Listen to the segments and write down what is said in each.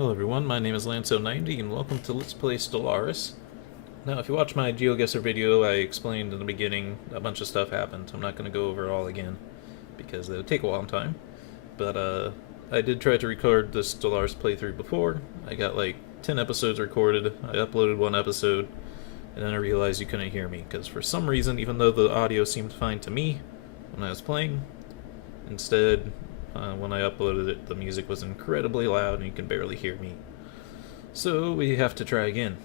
Hello everyone, my name is Lanso90 and welcome to Let's Play Stellaris. Now if you watch my GeoGuessr video, I explained in the beginning a bunch of stuff happened. I'm not going to go over it all again because it would take a long time. But I did try to record the Stellaris playthrough before. I got like 10 episodes recorded, I uploaded one episode, and then I realized you couldn't hear me because for some reason, even though the audio seemed fine to me when I was playing, instead when I uploaded it, the music was incredibly loud and you can barely hear me. So we have to try again.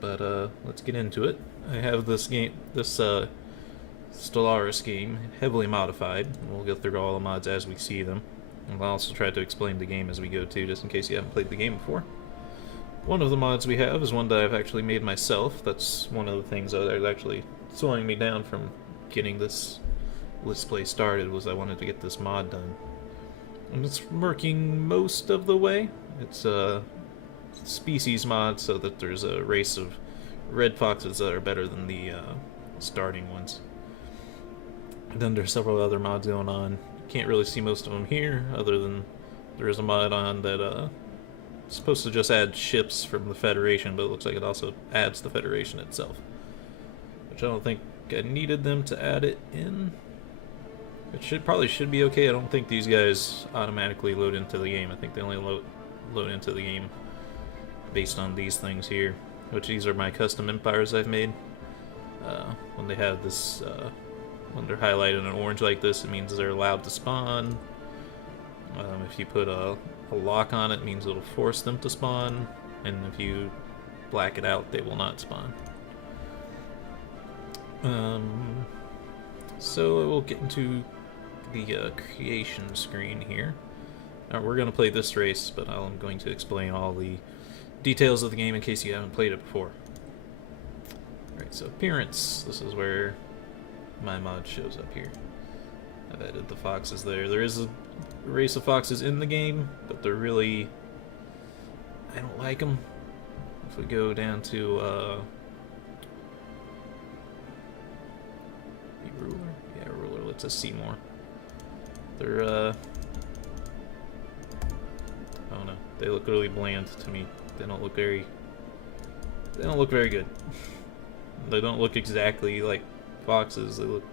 But let's get into it. I have this Stellaris game, heavily modified. We'll go through all the mods as we see them. And I'll also try to explain the game as we go too, just in case you haven't played the game before. One of the mods we have is one that I've actually made myself. That's one of the things that is actually slowing me down from getting this Let's Play started, was I wanted to get this mod done. And it's working most of the way. It's a species mod so that there's a race of red foxes that are better than the starting ones. And then there's several other mods going on. Can't really see most of them here, other than there is a mod on that is supposed to just add ships from the Federation, but it looks like it also adds the Federation itself. Which I don't think I needed them to add it in. It probably should be okay. I don't think these guys automatically load into the game. I think they only load into the game based on these things here, which these are my custom empires I've made. When they have this, when they're highlighted in orange like this, it means they're allowed to spawn. If you put a lock on it, it means it'll force them to spawn, and if you black it out, they will not spawn. So we'll get into the creation screen here. We're going to play this race, but I'm going to explain all the details of the game in case you haven't played it before. Alright, so appearance. This is where my mod shows up here. I've added the foxes there. There is a race of foxes in the game, but they're really... I don't like them. If we go down to... ruler? Yeah, ruler lets us see more. They're, oh no, they look really bland to me. They don't look very good. They don't look exactly like foxes. They look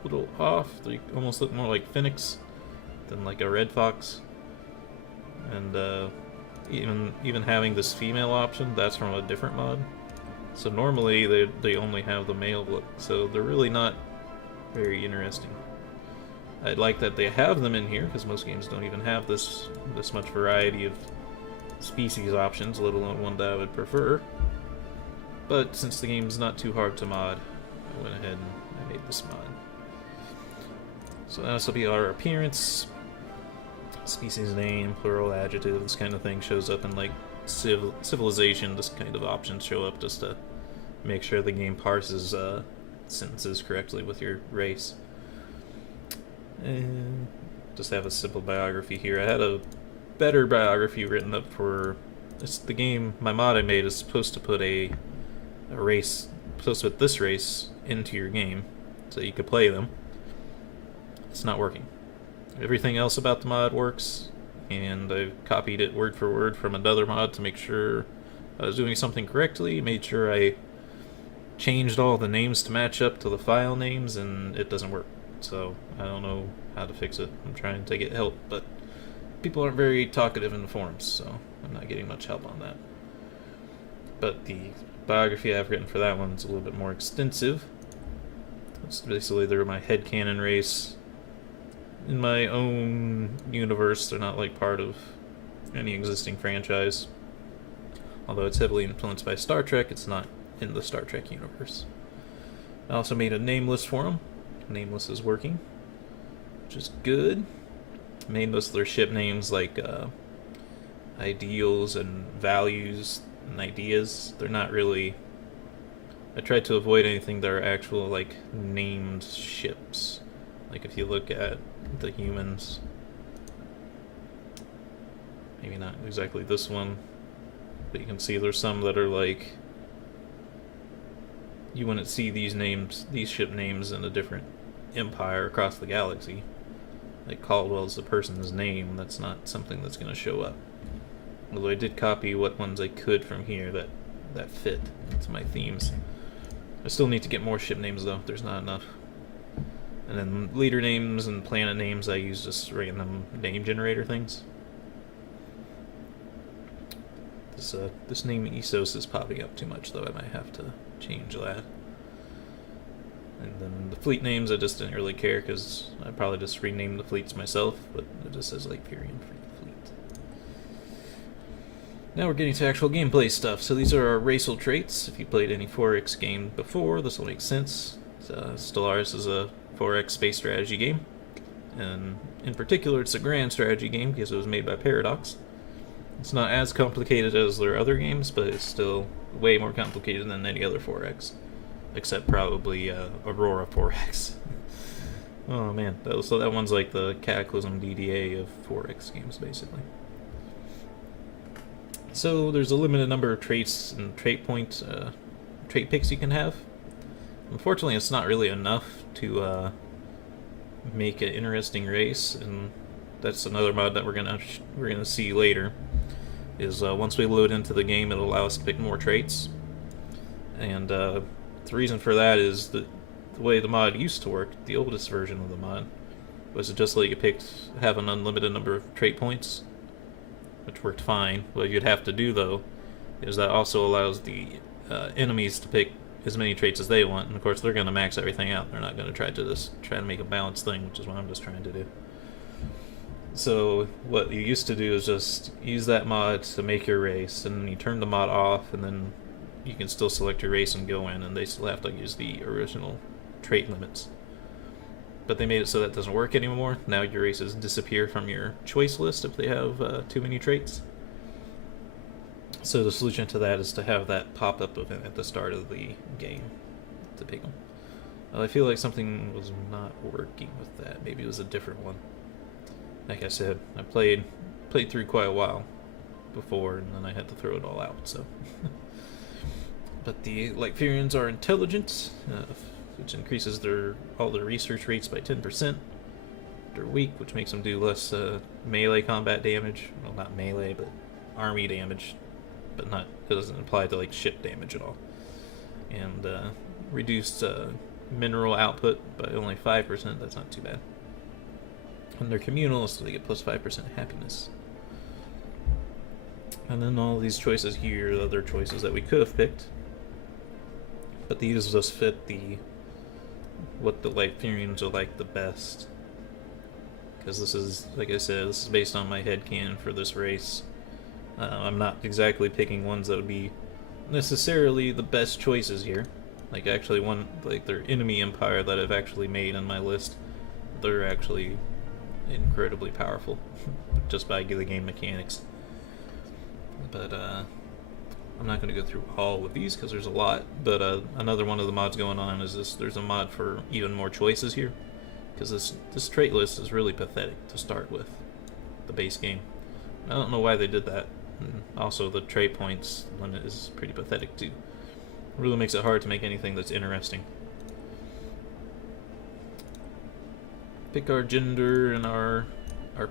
a little off. They almost look more like phoenix than like a red fox. And even having this female option, that's from a different mod. So normally they only have the male look, so they're really not very interesting. I'd like that they have them in here, because most games don't even have this much variety of species options, let alone one that I would prefer. But since the game's not too hard to mod, I went ahead and I made this mod. So this will be our appearance. Species name, plural, adjective, this kind of thing shows up in like civilization. This kind of options show up just to make sure the game parses sentences correctly with your race. And just have a simple biography here. I had a better biography written up for the game. My mod I made is supposed to put a race, supposed to put this race into your game so you could play them. It's not working. Everything else about the mod works, and I've copied it word for word from another mod to make sure I was doing something correctly, made sure I changed all the names to match up to the file names, and it doesn't work. So I don't know how to fix it. I'm trying to get help, but people aren't very talkative in the forums, so I'm not getting much help on that. But the biography I've written for that one's a little bit more extensive. It's basically they're my headcanon race. In my own universe, they're not like part of any existing franchise. Although it's heavily influenced by Star Trek, it's not in the Star Trek universe. I also made a name list for them. Nameless is working, which is good. Made most of their ship names like ideals and values and ideas. They're not really... I tried to avoid anything that are actual like named ships. Like if you look at the humans, maybe not exactly this one, but you can see there's some that are like, you wouldn't see these names, these ship names in a different empire across the galaxy. Like Caldwell's the person's name, that's not something that's going to show up. Although I did copy what ones I could from here that fit into my themes. I still need to get more ship names though. There's not enough. And then leader names and planet names, I use just random name generator things. This name Essos is popping up too much though. I might have to change that. And then the fleet names, I just didn't really care because I probably just renamed the fleets myself, but it just says Lightfire for the fleet. Now we're getting to actual gameplay stuff. So these are our racial traits. If you played any 4X game before, this will make sense. Stellaris is a 4X space strategy game, and in particular it's a grand strategy game because it was made by Paradox. It's not as complicated as their other games, but it's still way more complicated than any other 4X. Except probably Aurora 4X. Oh man, so that one's like the Cataclysm DDA of 4X games, basically. So there's a limited number of traits and trait picks you can have. Unfortunately, it's not really enough to make an interesting race, and that's another mod that we're gonna see later. Is once we load into the game, it'll allow us to pick more traits, and the reason for that is that the way the mod used to work, the oldest version of the mod, was it just let you have an unlimited number of trait points, which worked fine. What you'd have to do though is that also allows the enemies to pick as many traits as they want, and of course they're going to max everything out. They're not going to try to make a balanced thing, which is what I'm just trying to do. So what you used to do is just use that mod to make your race, and then you turn the mod off, and then you can still select your race and go in, and they still have to use the original trait limits. But they made it so that doesn't work anymore. Now your races disappear from your choice list if they have too many traits. So the solution to that is to have that pop-up event at the start of the game to pick them. I feel like something was not working with that. Maybe it was a different one. Like I said, I played through quite a while before, and then I had to throw it all out. So, but the Lightfirians are intelligent, which increases all their research rates by 10%. They're weak, which makes them do less melee combat damage. Well, not melee, but army damage, but it doesn't apply to like ship damage at all. And reduced mineral output by only 5%. That's not too bad. And they're communal, so they get plus 5% happiness. And then all these choices here are other choices that we could have picked, but these just fit what the Lightfirians are like the best. Because this is, like I said, this is based on my headcanon for this race. I'm not exactly picking ones that would be necessarily the best choices here. Like actually their enemy empire that I've actually made on my list, they're actually incredibly powerful just by the game mechanics. But I'm not going to go through all of these because there's a lot. But another one of the mods going on is this. There's a mod for even more choices here, because this trait list is really pathetic to start with, the base game. I don't know why they did that. And also the trait points limit is pretty pathetic too. It really makes it hard to make anything that's interesting. Pick our gender and our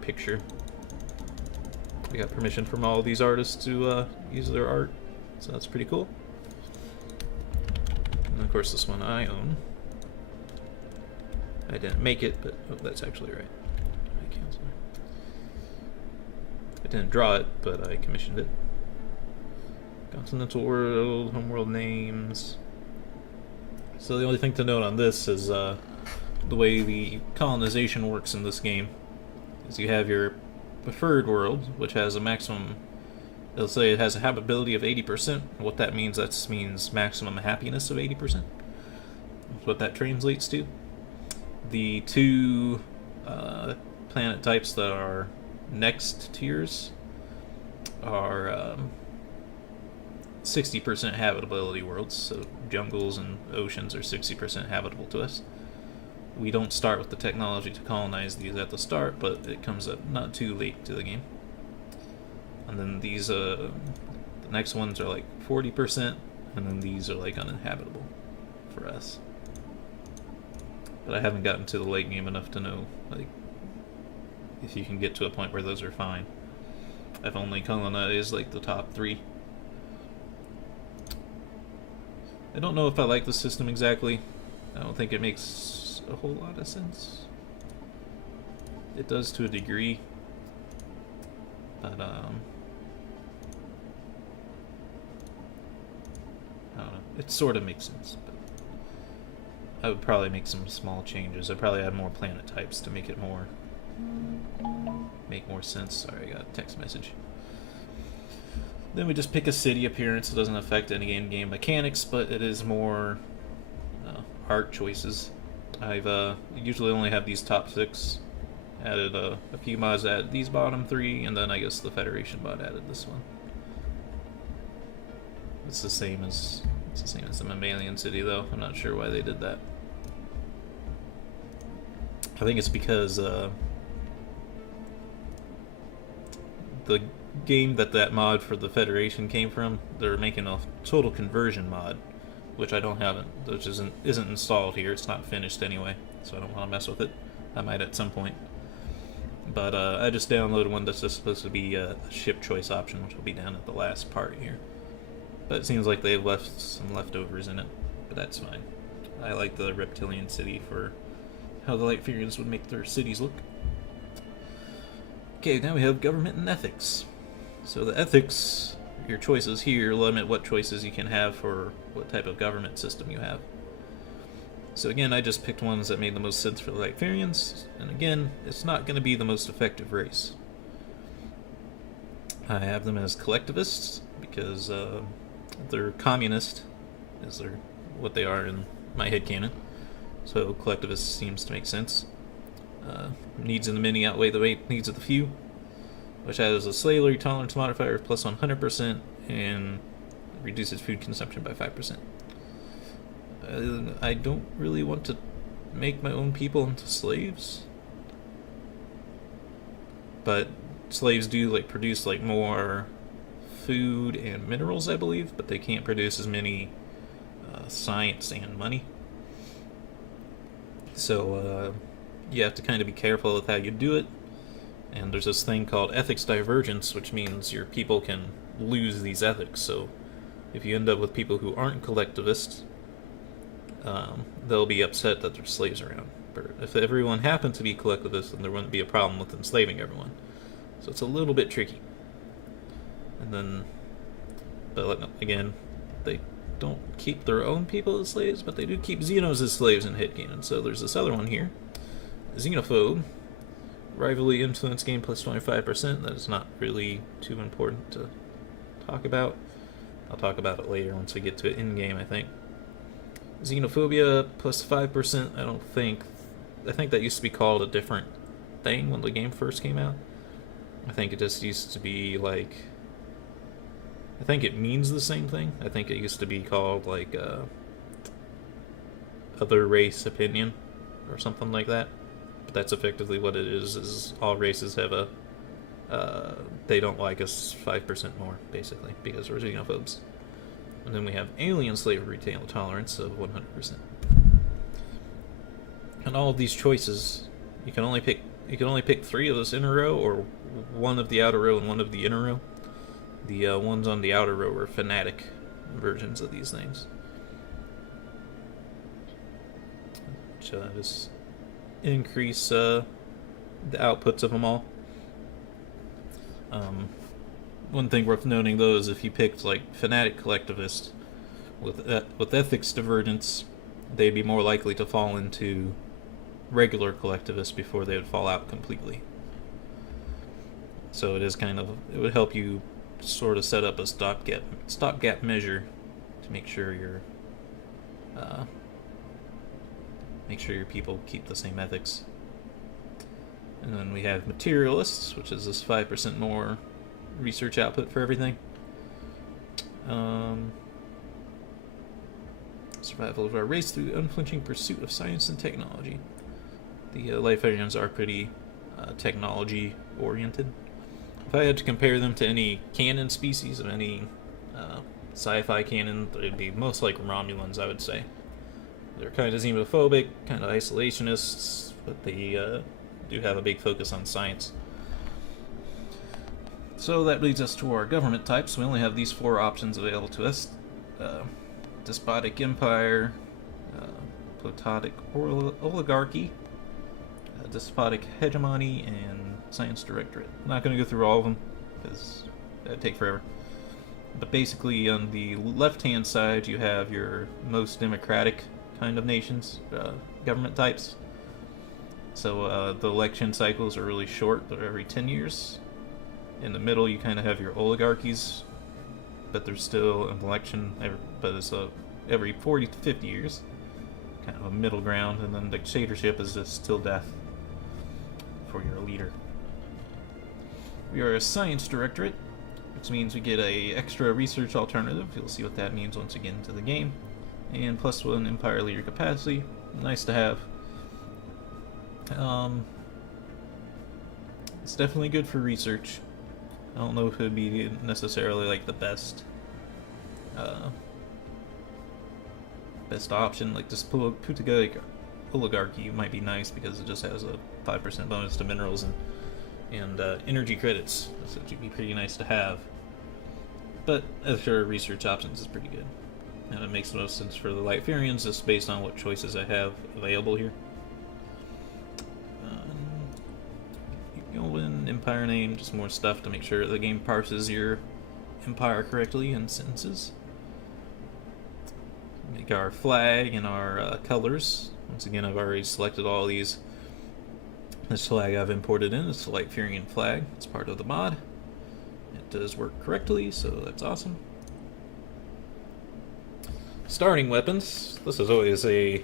picture. We got permission from all these artists to use their art, so that's pretty cool. And of course this one I own. I didn't make it, but that's actually right. I didn't draw it, but I commissioned it. Continental world, homeworld names. So the only thing to note on this is the way the colonization works in this game is you have your preferred world, which has a maximum, it'll say it has a habitability of 80%. What that means maximum happiness of 80%. That's what that translates to. The two planet types that are next tiers are 60% habitability worlds, so jungles and oceans are 60% habitable to us. We don't start with the technology to colonize these at the start, but it comes up not too late to the game. And then these, the next ones are like 40%, and then these are like uninhabitable for us. But I haven't gotten to the late game enough to know like if you can get to a point where those are fine. I've only colonized like the top 3. I don't know if I like the system exactly. I don't think it makes a whole lot of sense. It does to a degree, but I don't know. It sort of makes sense, but I would probably make some small changes. I'd probably add more planet types to make it make more sense. Sorry, I got a text message. Then we just pick a city appearance. It doesn't affect any in-game mechanics, but it is more art choices. I've usually only have these top 6. Added a few mods, added these bottom 3, and then I guess the Federation mod added this one. It's the same as the Mammalian City, though. I'm not sure why they did that. I think it's because the game that mod for the Federation came from, they're making a total conversion mod, which I don't have, which isn't installed here. It's not finished anyway, so I don't want to mess with it. I might at some point. But I just downloaded one that's just supposed to be a ship choice option, which will be down at the last part here. But it seems like they left some leftovers in it, but that's fine. I like the Reptilian City for how the Lightfirians would make their cities look. Okay, now we have government and ethics. So the ethics, your choices here limit what choices you can have for what type of government system you have. So again, I just picked ones that made the most sense for the Lightfirians, and again, it's not going to be the most effective race. I have them as collectivists, because they're communist, is what they are in my headcanon. So collectivist seems to make sense. Needs of the many outweigh the needs of the few, which has a slavery tolerance modifier of plus 100% and reduces food consumption by 5%. I don't really want to make my own people into slaves, but slaves do produce more food and minerals, I believe, but they can't produce as many science and money. So you have to kind of be careful with how you do it. And there's this thing called ethics divergence, which means your people can lose these ethics. So if you end up with people who aren't collectivists, they'll be upset that there's slaves around. But if everyone happened to be collectivists, then there wouldn't be a problem with enslaving everyone. So it's a little bit tricky. And then, but again, they don't keep their own people as slaves, but they do keep Xenos as slaves in headcanon. So there's this other one here, Xenophobe. Rivalry influence game plus 25%. That is not really too important to talk about. I'll talk about it later once we get to it in-game, I think. Xenophobia plus 5%, I think that used to be called a different thing when the game first came out. I think it just used to be I think it means the same thing. I think it used to be called other race opinion or something like that. But that's effectively what it is all races have they don't like us 5% more, basically, because we're xenophobes. And then we have alien slavery tolerance of 100%. And all of these choices, you can only pick 3 of this inner row, or 1 of the outer row and 1 of the inner row. The ones on the outer row are fanatic versions of these things. Which just increase the outputs of them all. One thing worth noting, though, is if you picked fanatic collectivist with ethics divergence, they'd be more likely to fall into regular collectivist before they would fall out completely. So it would help you sort of set up a stopgap measure to make sure your people keep the same ethics. And then we have materialists, which is this 5% more research output for everything. Survival of our race through unflinching pursuit of science and technology. The Lightfirians are pretty technology oriented. If I had to compare them to any canon species of any sci-fi canon, they'd be most like Romulans, I would say. They're kind of xenophobic, kind of isolationists, but they do have a big focus on science. So that leads us to our government types. We only have these 4 options available to us. Despotic Empire, Plutonic Oligarchy, Despotic Hegemony, and Science Directorate. I'm not going to go through all of them, because that'd take forever. But basically, on the left-hand side, you have your most democratic kind of nations, government types. So the election cycles are really short, they're every 10 years. In the middle, you kind of have your oligarchies, but there's still an election, but it's every 40 to 50 years. Kind of a middle ground, and then the dictatorship is just till death for your leader. We are a Science Directorate, which means we get a extra research alternative. You'll see what that means once you get into the game. And +1 Empire Leader capacity. Nice to have. It's definitely good for research. I don't know if it would be necessarily like the best option. Like this Plutonic Oligarchy might be nice because it just has a 5% bonus to minerals and energy credits, so it would be pretty nice to have. But as for research options, it's pretty good. And it makes the most sense for the Lightfirians just based on what choices I have available here. You go in Empire name, just more stuff to make sure the game parses your empire correctly in sentences. Make our flag and our colors. Once again, I've already selected all these. This flag I've imported in is the Lightfirian flag. It's part of the mod. It does work correctly, so that's awesome. Starting weapons. This is always a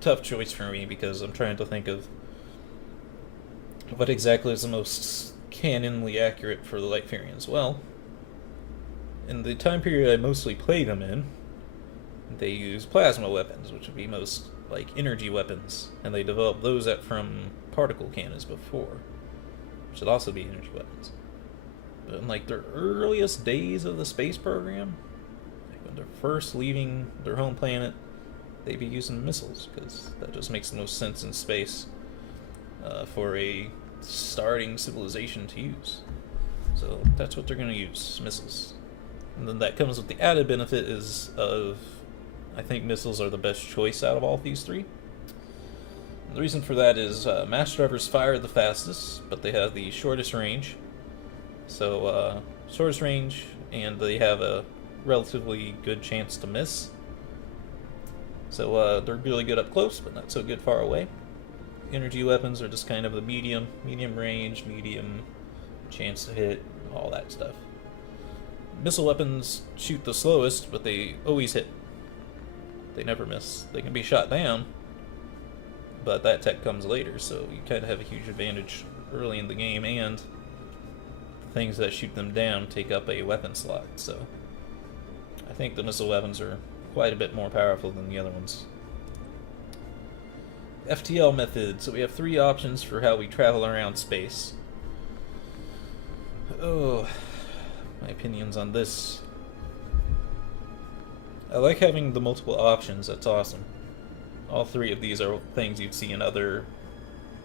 tough choice for me because I'm trying to think of what exactly is the most canonly accurate for the Lightfirians. Well, in the time period I mostly played them in, they use plasma weapons, which would be most like energy weapons, and they developed those from particle cannons before, which would also be energy weapons. But in like their earliest days of the space program, like when they're first leaving their home planet, they'd be using missiles, because that just makes the most sense in space for a starting civilization to use. So that's what they're going to use, missiles. And then that comes with the added benefit is of, I think missiles are the best choice out of all these 3. And the reason for that is mass drivers fire the fastest, but they have the shortest range. So shortest range, and they have a relatively good chance to miss. So they're really good up close, but not so good far away. Energy weapons are just kind of the medium range, medium chance to hit, all that stuff. Missile weapons shoot the slowest, but they always hit. They never miss. They can be shot down, but that tech comes later, so you kind of have a huge advantage early in the game, and the things that shoot them down take up a weapon slot, so I think the missile weapons are quite a bit more powerful than the other ones. FTL method. So we have 3 options for how we travel around space. Oh, my opinions on this. I like having the multiple options, that's awesome. All 3 of these are things you'd see in other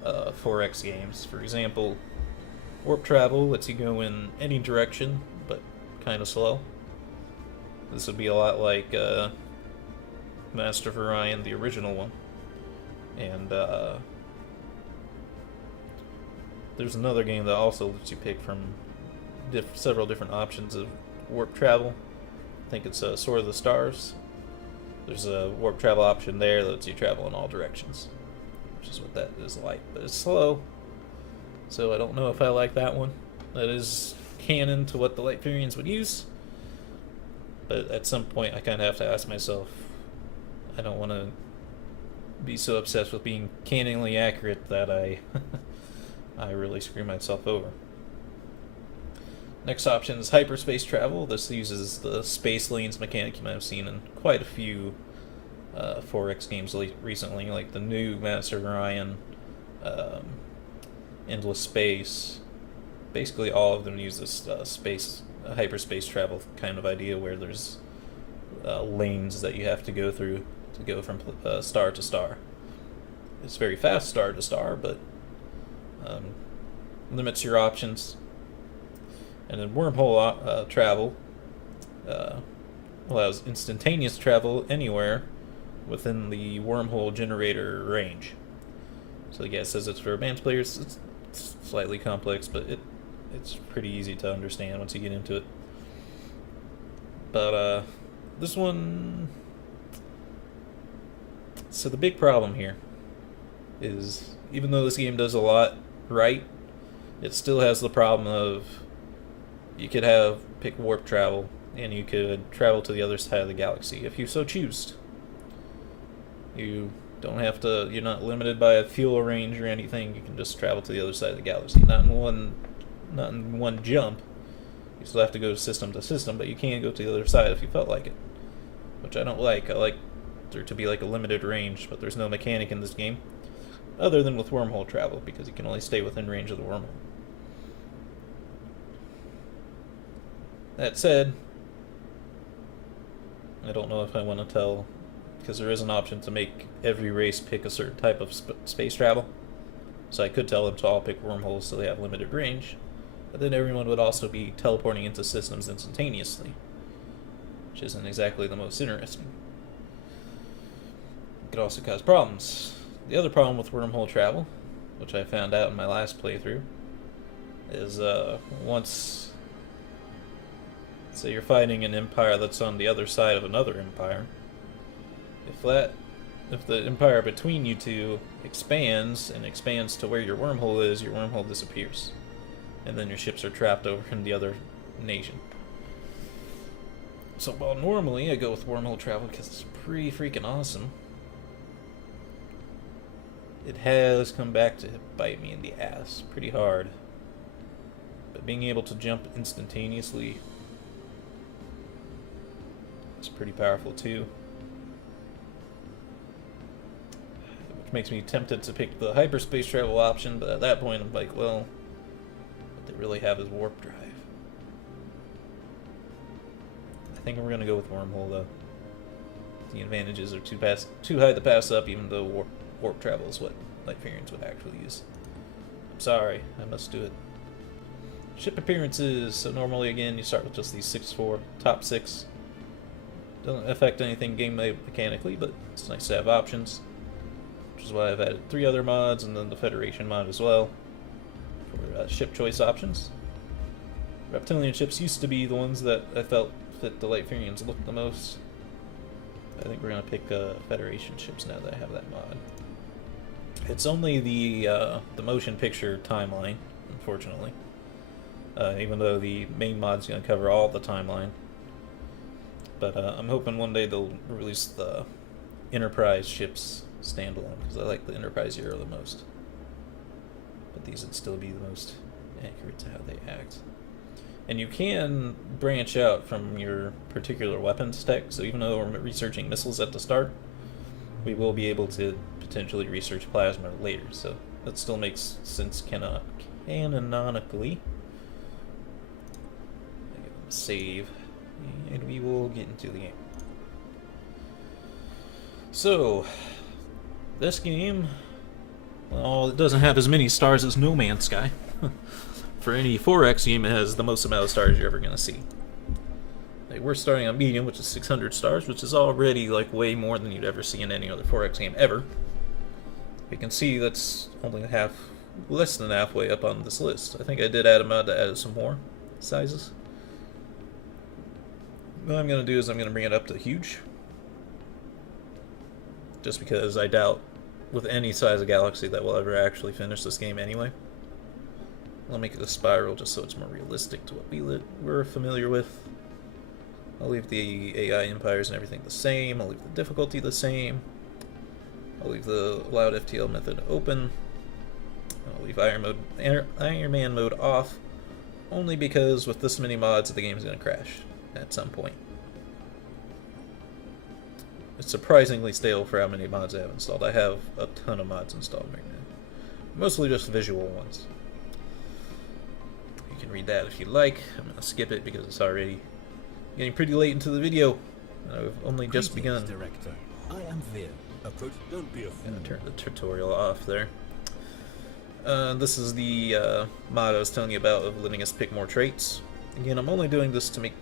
4X games. For example, warp travel lets you go in any direction, but kind of slow. This would be a lot like Master of Orion, the original one. And there's another game that also lets you pick from several different options of warp travel. I think it's Sword of the Stars. There's a warp travel option there that lets you travel in all directions, which is what that is like. But it's slow, so I don't know if I like that one. That is canon to what the Lightfirians would use. But at some point, I kind of have to ask myself, I don't want to be so obsessed with being canonly accurate that I really screw myself over. Next option is hyperspace travel. This uses the space lanes mechanic you might have seen in quite a few 4X games recently, like the new Master of Orion, Endless Space. Basically all of them use this hyperspace travel kind of idea where there's lanes that you have to go through to go from star to star. It's very fast star to star, but limits your options. And then wormhole travel allows instantaneous travel anywhere within the wormhole generator range. So yeah, it says it's for advanced players. It's slightly complex, but it's pretty easy to understand once you get into it. But this one... So the big problem here is, even though this game does a lot right, it still has the problem of you could pick warp travel, and you could travel to the other side of the galaxy if you so choose. You don't have to, you're not limited by a fuel range or anything, you can just travel to the other side of the galaxy. Not in one jump. You still have to go system to system, but you can go to the other side if you felt like it. Which I don't like. I like there to be like a limited range, but there's no mechanic in this game other than with wormhole travel, because you can only stay within range of the wormhole. That said, I don't know if I want to tell, because there is an option to make every race pick a certain type of space travel. So I could tell them to all pick wormholes so they have limited range, but then everyone would also be teleporting into systems instantaneously, which isn't exactly the most interesting. It could also cause problems. The other problem with wormhole travel, which I found out in my last playthrough, is once, say you're fighting an empire that's on the other side of another empire, if the empire between you two expands to where your wormhole is, your wormhole disappears, and then your ships are trapped over in the other nation. So while normally I go with wormhole travel because it's pretty freaking awesome, it has come back to bite me in the ass pretty hard. But being able to jump instantaneously is pretty powerful too. Which makes me tempted to pick the hyperspace travel option, but at that point I'm like, well, what they really have is warp drive. I think we're going to go with wormhole though. The advantages are too high to pass up, even though warp travel is what Lightfirians would actually use. I'm sorry, I must do it. Ship appearances. So normally, again, you start with just these top 6. Doesn't affect anything game mechanically, but it's nice to have options. Which is why I've added 3 other mods, and then the Federation mod as well, for ship choice options. Reptilian ships used to be the ones that I felt fit the Lightfirians look the most. I think we're going to pick Federation ships now that I have that mod. It's only the motion picture timeline, unfortunately. Even though the main mod's going to cover all the timeline. But I'm hoping one day they'll release the Enterprise ships standalone, because I like the Enterprise era the most. But these would still be the most accurate to how they act. And you can branch out from your particular weapons tech, so even though we're researching missiles at the start, we will be able to potentially research plasma later, so that still makes sense canonically. Save, and we will get into the game. So, this game, well, it doesn't have as many stars as No Man's Sky. For any 4X game, it has the most amount of stars you're ever going to see. Like, we're starting on medium, which is 600 stars, which is already like way more than you'd ever see in any other 4X game ever. You can see that's only less than halfway up on this list. I think I did add a mod that added some more sizes. What I'm going to do is I'm going to bring it up to huge. Just because I doubt with any size of galaxy that we'll ever actually finish this game anyway. I'll make it a spiral just so it's more realistic to what we're familiar with. I'll leave the AI empires and everything the same. I'll leave the difficulty the same. I'll leave the allowed FTL method open. I'll leave Iron Man mode off, only because with this many mods the game's going to crash at some point. It's surprisingly stable for how many mods I have installed. I have a ton of mods installed right now. Mostly just visual ones. You can read that if you like. I'm going to skip it because it's already getting pretty late into the video. I've only just begun. Director. I am Vir. Approach. Don't be a fool. I'm going to turn the tutorial off there. This is the mod I was telling you about of letting us pick more traits. Again, I'm only doing this to make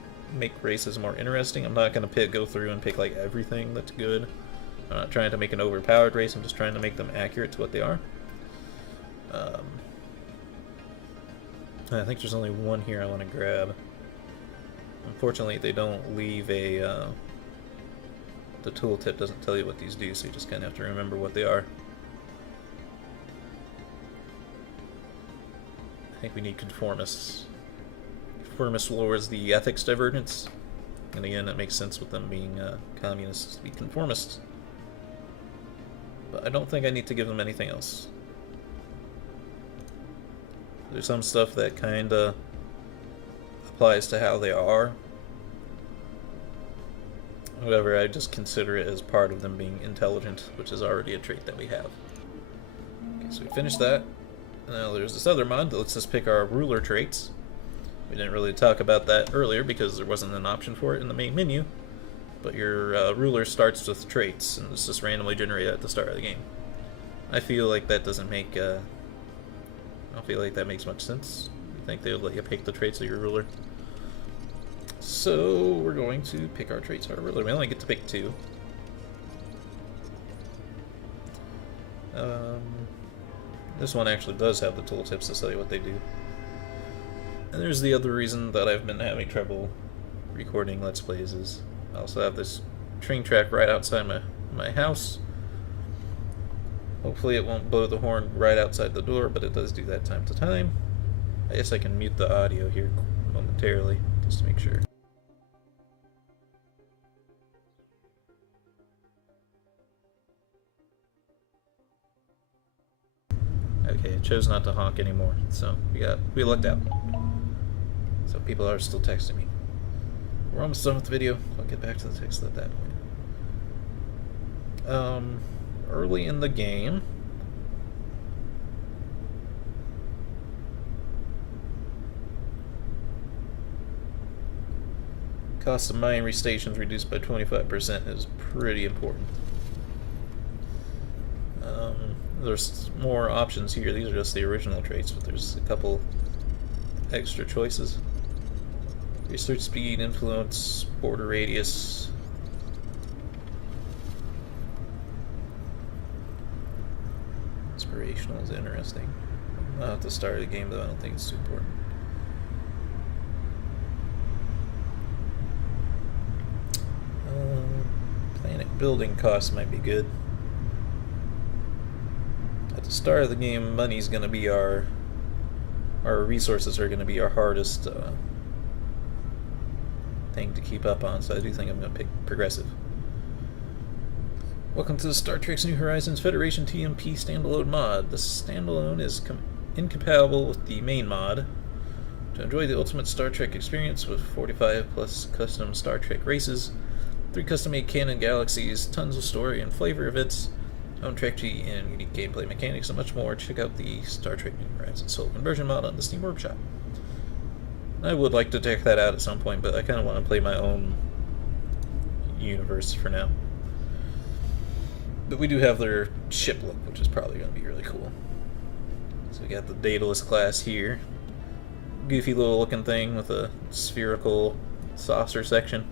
races more interesting. I'm not going to go through and pick like everything that's good. I'm not trying to make an overpowered race, I'm just trying to make them accurate to what they are. I think there's only one here I want to grab. Unfortunately, they don't leave a... the tooltip doesn't tell you what these do, so you just kind of have to remember what they are. I think we need conformists. Conformist lowers the ethics divergence, and again, it makes sense with them being communists to be conformists. But I don't think I need to give them anything else. There's some stuff that kinda applies to how they are. However, I just consider it as part of them being intelligent, which is already a trait that we have. Okay, so we finished that. Now there's this other mod that lets us pick our ruler traits. We didn't really talk about that earlier because there wasn't an option for it in the main menu. But your ruler starts with traits, and it's just randomly generated at the start of the game. I feel like that doesn't make... I don't feel like that makes much sense. I think they would let you pick the traits of your ruler. So we're going to pick our traits of our ruler. We only get to pick 2. This one actually does have the tooltips to tell you what they do. And there's the other reason that I've been having trouble recording Let's Plays is I also have this train track right outside my house. Hopefully it won't blow the horn right outside the door, but it does do that time to time. I guess I can mute the audio here momentarily, just to make sure. Okay, it chose not to honk anymore, so we lucked out. So people are still texting me. We're almost done with the video. I'll get back to the text at that point. Early in the game, cost of mining stations reduced by 25% is pretty important. There's more options here. These are just the original traits, but there's a couple extra choices. Research speed, influence, border radius. Inspirational is interesting. Not at the start of the game, though. I don't think it's too important. Planet building costs might be good. At the start of the game, money's going to be our resources are going to be our hardest thing to keep up on, so I do think I'm going to pick progressive. Welcome to the Star Trek's New Horizons Federation TMP standalone mod. This standalone is incompatible with the main mod. To enjoy the ultimate Star Trek experience with 45 plus custom Star Trek races, 3 custom-made canon galaxies, tons of story and flavor events, own Trek G, and unique gameplay mechanics, and much more, check out the Star Trek New Horizons Soul Conversion mod on the Steam Workshop. I would like to check that out at some point, but I kind of want to play my own universe for now. But we do have their ship look, which is probably going to be really cool. So we got the Daedalus class here. Goofy little looking thing with a spherical saucer section.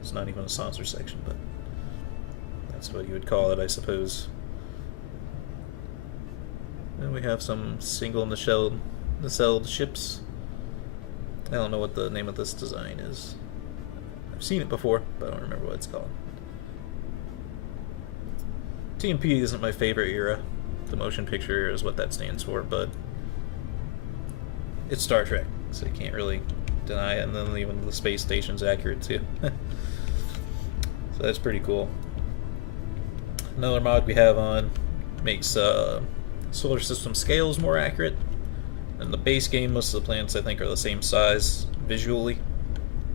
It's not even a saucer section, but that's what you would call it, I suppose. Then we have some single nacelled ships. I don't know what the name of this design is. I've seen it before, but I don't remember what it's called. TMP isn't my favorite era. The motion picture era is what that stands for, but it's Star Trek, so you can't really deny it, and then even the space station's accurate too. So that's pretty cool. Another mod we have on makes solar system scales more accurate. In the base game, most of the planets I think are the same size visually.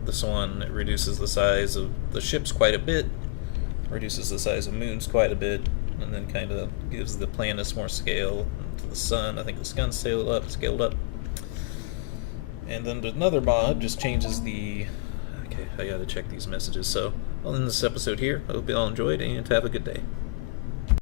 This one reduces the size of the ships quite a bit, reduces the size of moons quite a bit, and then kind of gives the planets more scale. To the sun, I think the sun's scaled up. And then another mod just changes the... Okay, I gotta check these messages. So I'll end this episode here. I hope you all enjoyed, and have a good day.